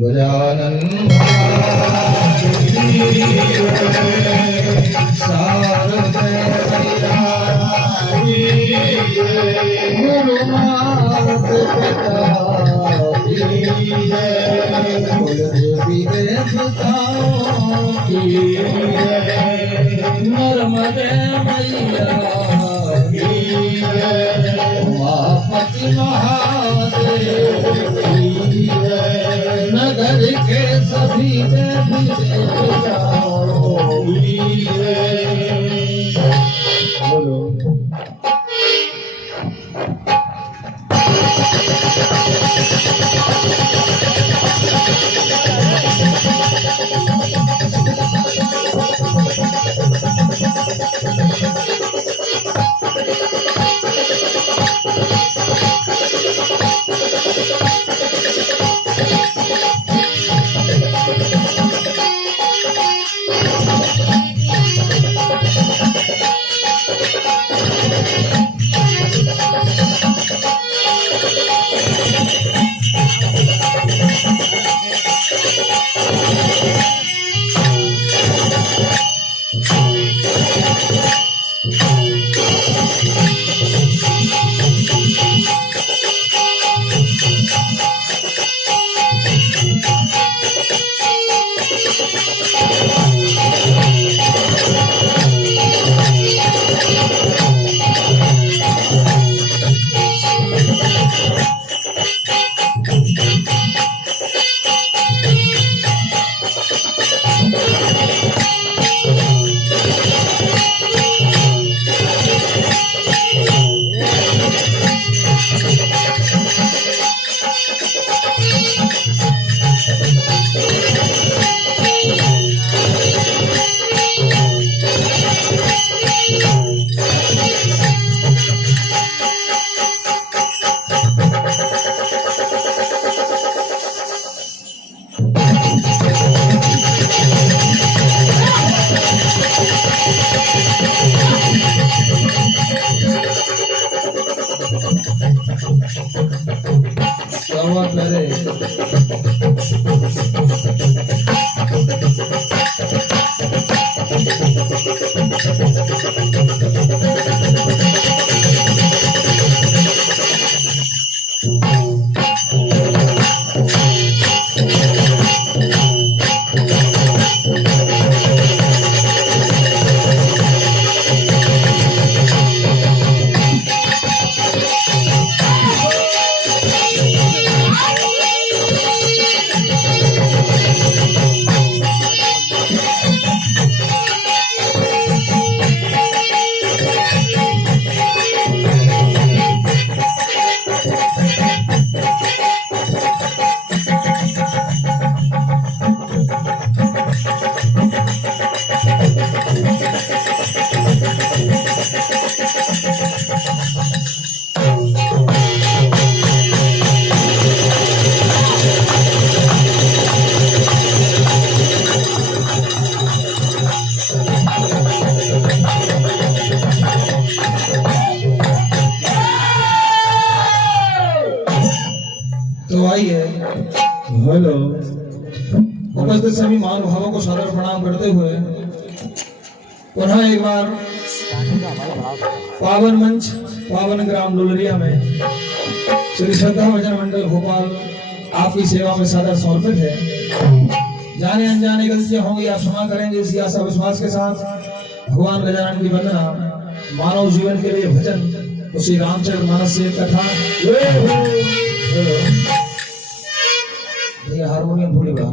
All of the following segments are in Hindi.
गजानन नर्मदे मैया महापति महादेव नगर के सभी देवी देवता बोलो। तो आइए हेलो उपस्थित सभी महानुभावों को सादर प्रणाम करते हुए पुनः एक बार पावन मंच पावन ग्राम डोलरिया में श्री श्रद्धा भजन मंडल भोपाल आपकी सेवा में सादर समर्पित है। जाने अनजाने गलतियां होंगी, आप क्षमा करेंगे, इसी आशा विश्वास के साथ भगवान गजानन की वंदना, मानव जीवन के लिए भजन, उसी रामचरित मानस से कथा। ये हारमोनियम थोड़ी बड़ा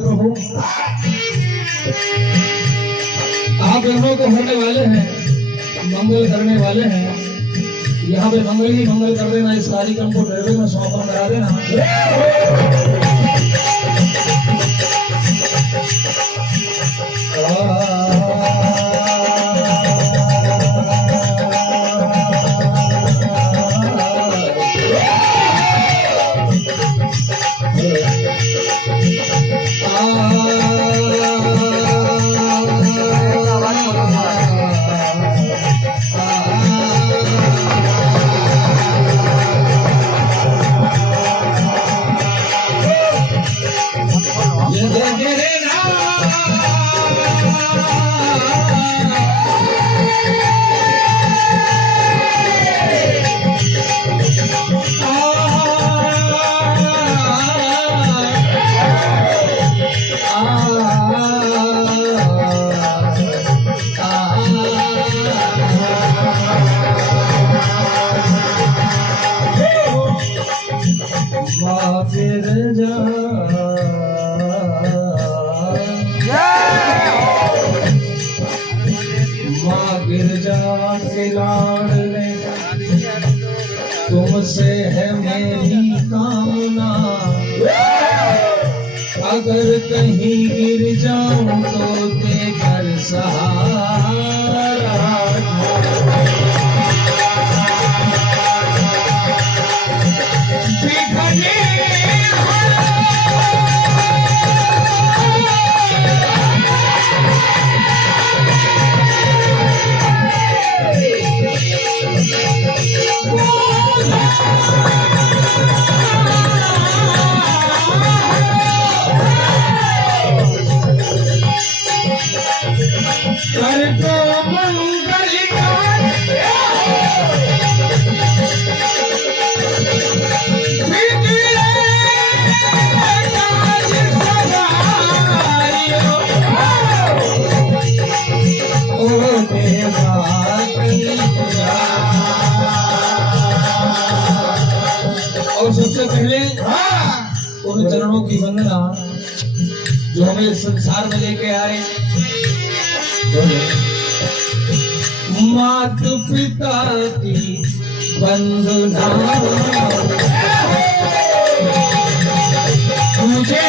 प्रभु आप दोनों को होने वाले हैं, मंगल करने वाले हैं। यहाँ पे मंगल ही मंगल कर देना, इस कार्यक्रम को ड्राइवर में समापन करा देना। तुमसे है मेरी कामना, अगर कहीं गिर जाऊं तो देकर सहारा। और सबसे पहले उन चरणों की वंदना जो हमें इस संसार में लेके आए। मात पिता की वंदना मुझे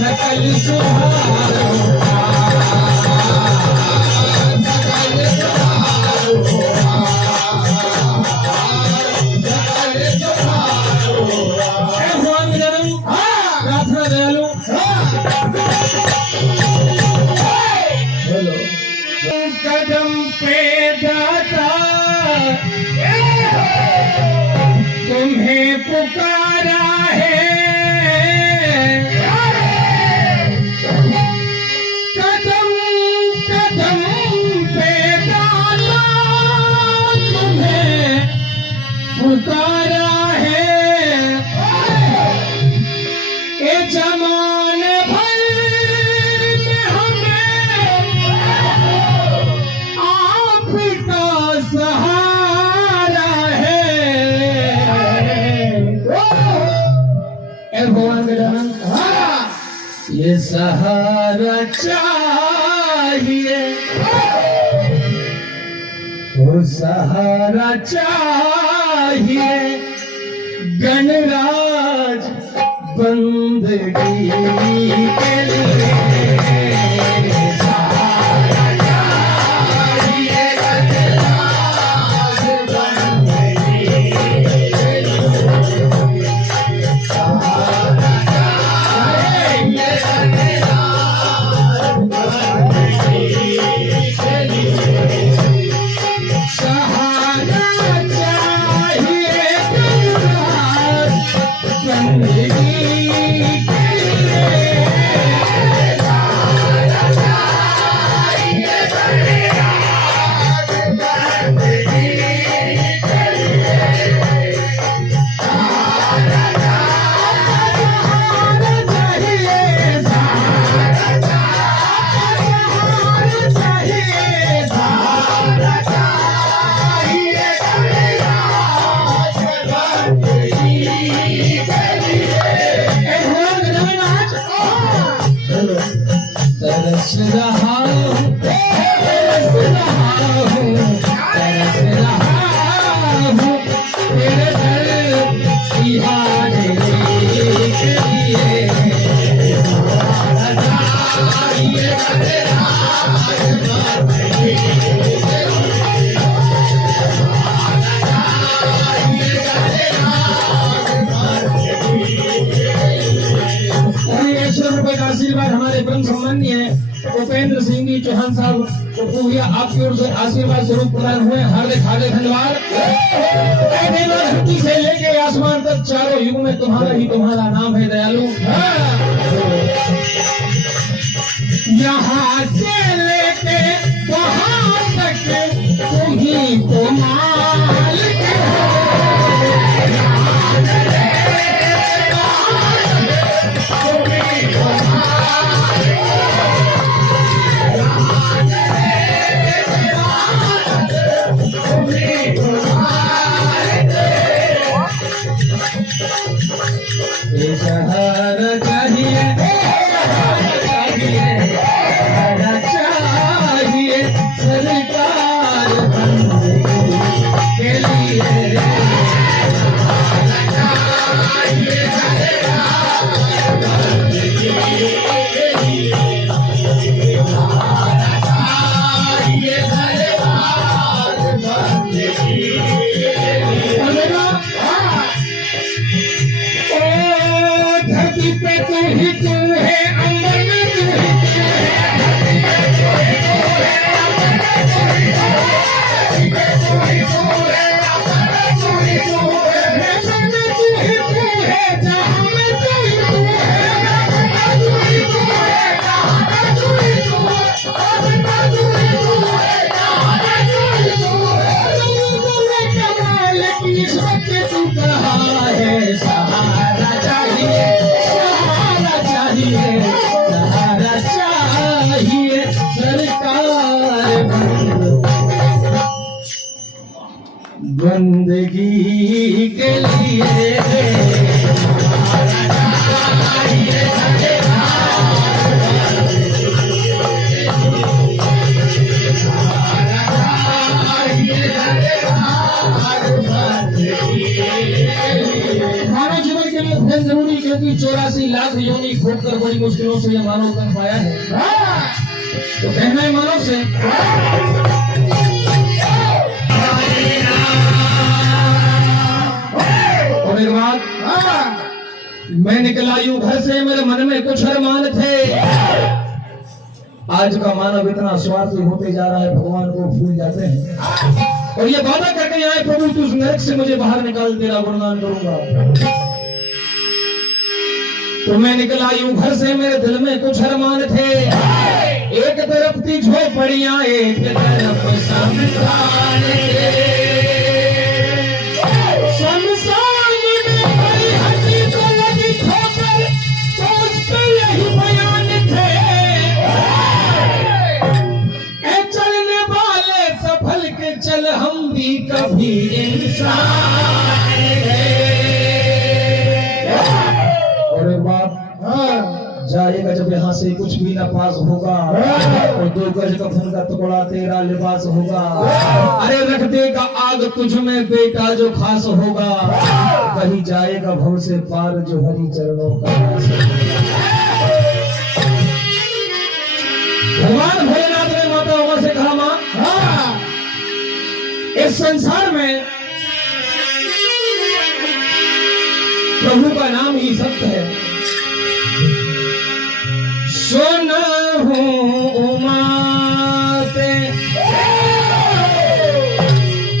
सकल कदम पे जाता तुम्हें पुकारा है, कदम कदम पे जाता तुम्हें पुकारा है। ये जमाने भर में हमें आपका सहारा है। भगवान के जन्म ये सहारा चाहिए, वो सहारा चाहिए। गणराज बंदगी के लिए सहारा चाहिए, गणराज बंदगी के लिए सहारा चाहिए, गणराज बंदगी के लिए सहारा चाहिए, गणराज रहा हूँ, तरस रहा हूँ, तरस रहा हूँ तेरे दर की हाजिरी के लिए। ₹100 का आशीर्वाद हमारे ब्रह्म सम्मान्य उपेंद्र सिंह जी चौहान साहब को भैया आपकी ओर से आशीर्वाद स्वरूप प्रदान हुए। हार्दिक हार्दिक धन्यवाद। धरती से लेके आसमान तक चारों युग में तुम्हारा ही तुम्हारा नाम है दयालु। यहाँ से लेके वहाँ तक तुम ही तो मालिक सहारा चाहिए, चाहिए सरकार के लिए। धरती पे तू ही तू है, अंबर में तू ही तू है, जहाँ में तू ही तू है, तू कहा है सहारा चाहिए, सहारा चाहिए, सहारा चाहिए सरकार बंदगी के लिए। मानव जीवन के लिए धन जरूरी, क्योंकि 84 लाख योनि खोदकर बड़ी मुश्किलों से यह मानव कर पाया है। तो कहना है मानव से और एक बात, मैं निकला यूं घर से, मेरे मन में कुछ अरमान थे। आज का मानव इतना स्वार्थी होते जा रहा है, भगवान को भूल जाते हैं और ये वादा करके आए प्रभु तू उस नरक से मुझे बाहर निकाल, तेरा गुणगान करूंगा। तो मैं निकला यूं घर से, मेरे दिल में कुछ अरमान थे। एक तरफ थी झोपड़ियां, एक तरफ शमशान थे। शमशान में बड़ी हंसी को लगी ठोकर, तो उस पे यही बयान थे। ए चलने वाले सफल के चल, हम भी कभी इंसान हैं। और एक बात, जाएगा जब यहाँ से कुछ भी न पास होगा, और 2 गज कफन का टुकड़ा तेरा लिबास होगा। अरे रख देगा आग तुझ में बेटा जो खास होगा, कहीं जाएगा भव से पार जो हरि चरणों का वास होगा। भगवान भोलेनाथ ने माता उमा से कहा, मां इस संसार में प्रभु का नाम ही सत्य है। सुना हूँ उमा से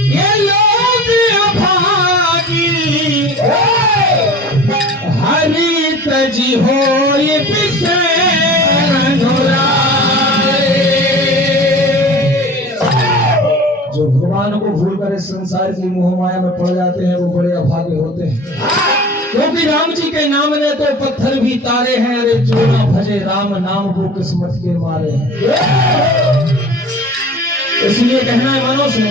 ये लोग अभागी, हरि तजी हो ये पिसे जो भगवान को भूल कर इस संसार की मोह माया में पड़ जाते हैं, वो बड़े अभागे होते हैं। क्योंकि राम जी के नाम ने तो पत्थर भी तारे हैं। अरे जो ना भजे राम नाम, वो किस्मत के मारे हैं। इसलिए कहना है मानव से,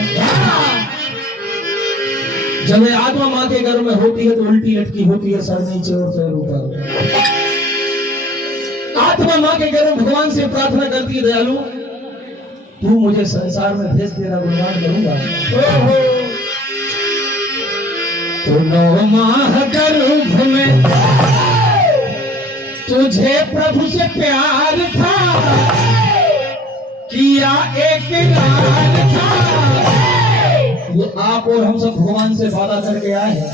जब ये आत्मा माँ के गर्भ में होती है तो उल्टी लटकी होती है, सर नीचे और पैर ऊपर। आत्मा मां के गर्भ में भगवान से प्रार्थना करती है, दयालु तू मुझे संसार में भेज, तेरा गुणगान करूंगा। तो 9 माह गर्भ में तुझे प्रभु से प्यार था, किया एक लाल था। ये आप और हम सब भगवान से वादा करके आए हैं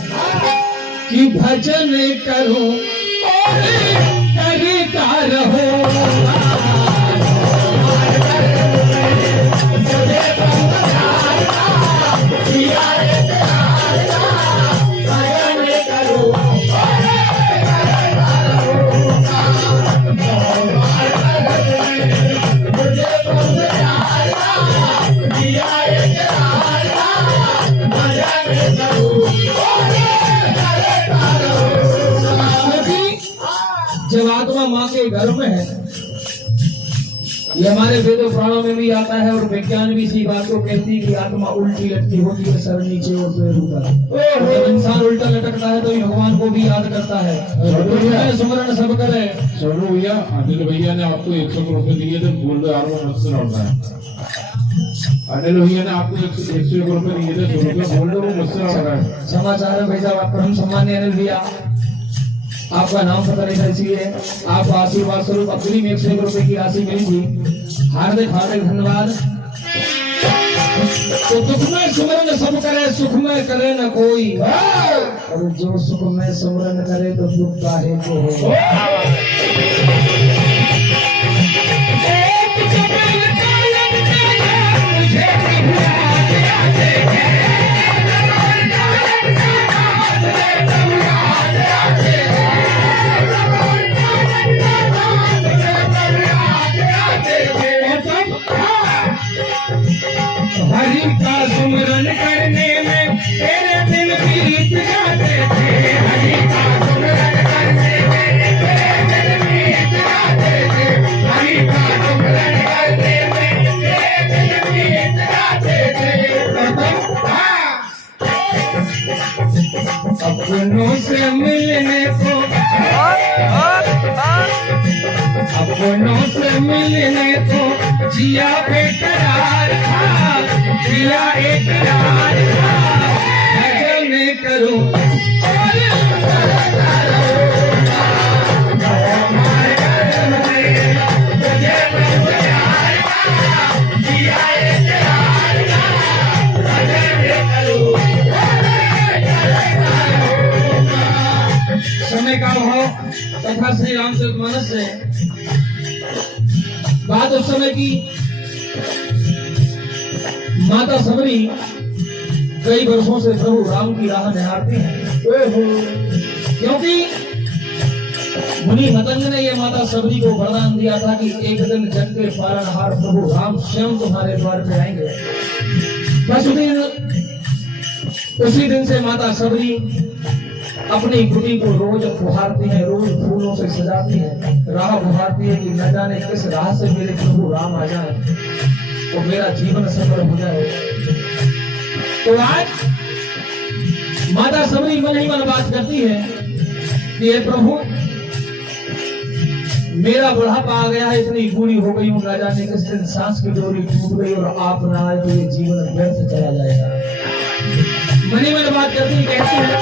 कि भजन करूं और करता रहो। जब आत्मा मां के घर में है, ये हमारे वेदों पुराणों में भी आता है और विज्ञान भी इसी बात को कहती है कि आत्मा उल्टी लटकी होती है, सर नीचे और पैर ऊपर। जब इंसान उल्टा लटकता है तो ये भगवान को भी याद करता है। सुमरन सब करे। सोनू भैया, अनिल भैया ने आपको 100 रुपए दिए थे, बोल रहे यार मुझसे लौटा है। अनिल भैया ने आपको 101 रुपए दिए थे, बोल रहे वो मुझसे लौटा है। समाचार है भेजा आप परम सम्मान्य अनिल भैया, आपका नाम पता नहीं था, इसलिए आप आशीर्वाद स्वरूप अपनी में 101 रुपए की राशि मिली थी। हार्दिक हार्दिक धन्यवाद। तो दुख में सुमरन सब करे, सुख में करे न कोई, और जो सुख में सुमरन करे तो दुख काहे को हो। हरि का सुमरन करने में तेरे दिन बीत जाते थे। हरि का सुमरन करने में तेरे दिन बीत जाते थे। हरि का सुमरन करने में तेरे दिन बीत जाते थे। अपनों से मिलने को, अपनों से मिलने को जिया बेकरार था, जिया एक रार था। भजन करूं और करता रहूंगा। हमारे घर में तुझे प्रभु प्यार था, जिया एक रार था। भजन करूं और करता रहूंगा। समय का भाव तथा श्री रामचरितमानस से बात उस समय की, माता सबरी कई वर्षों से प्रभु राम की राह निहारती हैं, क्योंकि मुनि मतंग ने यह माता सबरी को वरदान दिया था कि एक दिन जग के पालनहार प्रभु राम स्वयं तुम्हारे द्वार पे आएंगे। बस उसी दिन से माता सबरी अपनी कुटी को रोज बुहारती है, रोज फूलों से सजाती है, राह बुहारती है कि न जाने किस राह से मेरे प्रभु राम आ जाए तो मेरा जीवन सफल हो जाए। तो आज माता सबरी मन ही मन बात करती है कि हे प्रभु, मेरा बुढ़ापा आ गया है, इतनी बूढ़ी हो गई हूँ, न जाने किस दिन सांस की डोरी टूट गई और आप न आए तो ये जीवन व्यर्थ चला जाएगा। मन ही मन बात करती है, कहती है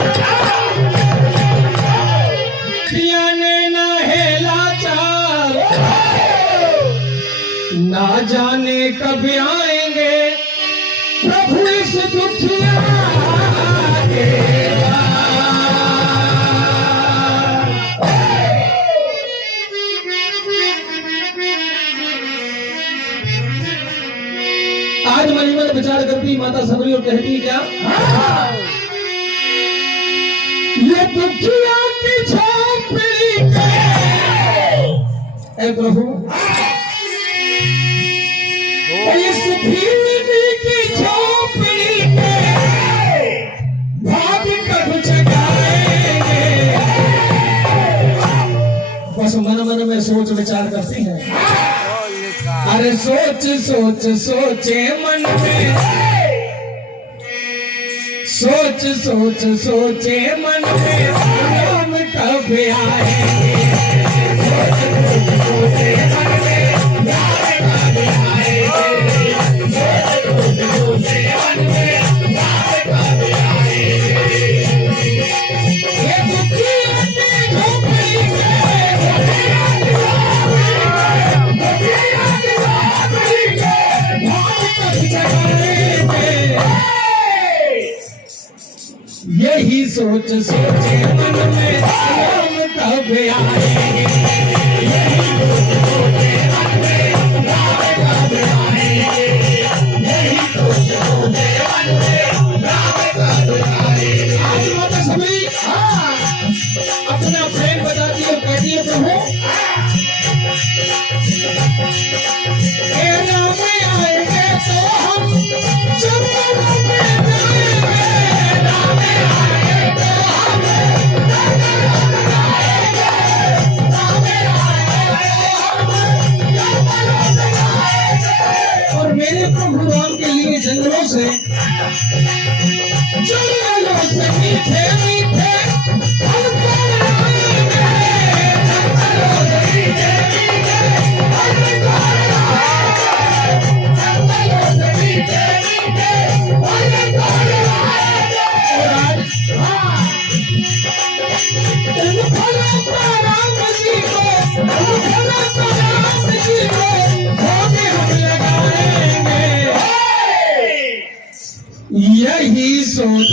ना जाने कब आएंगे प्रभु इस दुखिया के। आज मन मन विचार करती माता सबरी और कहती क्या, ये दुखिया की झोपड़ी ऐ प्रभु, इस भीड़ की झोपड़ी में भाग कब जगाएंगे। बस मन मन में सोच विचार करती है। अरे सोच सोच सोचे मन में, सोच सोच सोचे मन में, राम कब आएंगे। यही सोच सोचे मन में राम कब आएंगे, यही सोच सोचे मन में राम कब आएंगे, यही सोच सोचे मन में राम कब आएंगे। आज माता सभी अपना प्रेम बताती है, कहती है प्रभु हे राम आएंगे तो हम जंगल में जाएंगे, राम आए तो हम जंगल में जाएंगे, राम आए तो हम जंगल में जाएंगे। और मेरे प्रभु राम के लिए जंगलों से मीठे मीठे फल तोड़ लाएंगे, जंगलों से मीठे मीठे फल तोड़ लाएंगे, जंगलों से मीठे मीठे फल तोड़ लाएंगे। और आज उन फलों को राम जी को, उन फलों को राम जी को भोग हम लगाएंगे, यही सोच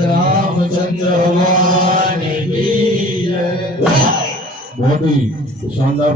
रामचंद्र भगवान की जय। बहुत ही शानदार